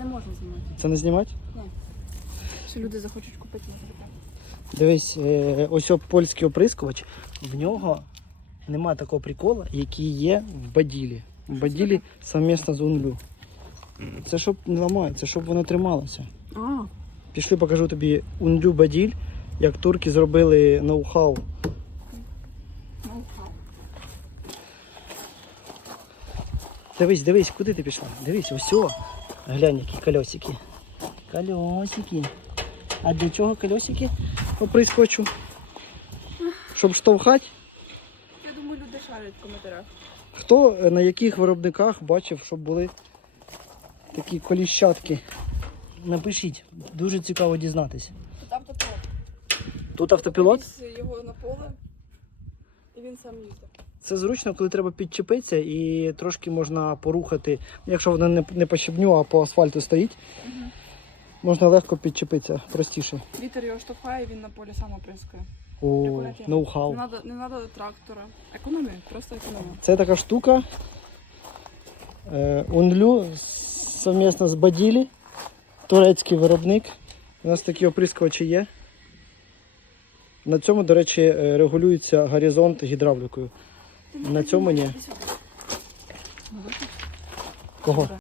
не можна знімати. Це не знімати? Якщо люди захочуть купити, може. Дивись, е, ось польський оприскувач, в нього нема такого приколу, який є в баділі. В баділі совмісно з унлю. Це щоб не ламає, це щоб воно трималося. А, Пішли, покажу тобі унлю баділь, як турки зробили ноу-хау. ноу-хау. Дивись, дивись, куди ти пішла? Дивись, ось. Глянь, які колесики. Колесики. А для чого колесики? Оприскувачу. Щоб штовхати. Я думаю, люди шарять в коментарях. Хто е, на яких виробниках бачив, щоб були такі коліщатки? Напишіть, дуже цікаво дізнатися. Тут автопилот. Тут автопілот. Його на поле, і він сам їздив. Це зручно, коли треба підчепитися і трошки можна порухати. Якщо воно не, не по щебню, а по асфальту стоїть, можна легко підчепитися, простіше. Вітер його штовхає, він на полі сам оприскує. О, ноу-хау. Не треба не надо трактора. Економія, просто економія. Це така штука. Е, Унлю совмісно з Баділі, турецький виробник. У нас такі оприскувачі є. На цьому, до речі, е, регулюється горизонт гідравлікою. На цьому ні. Кого?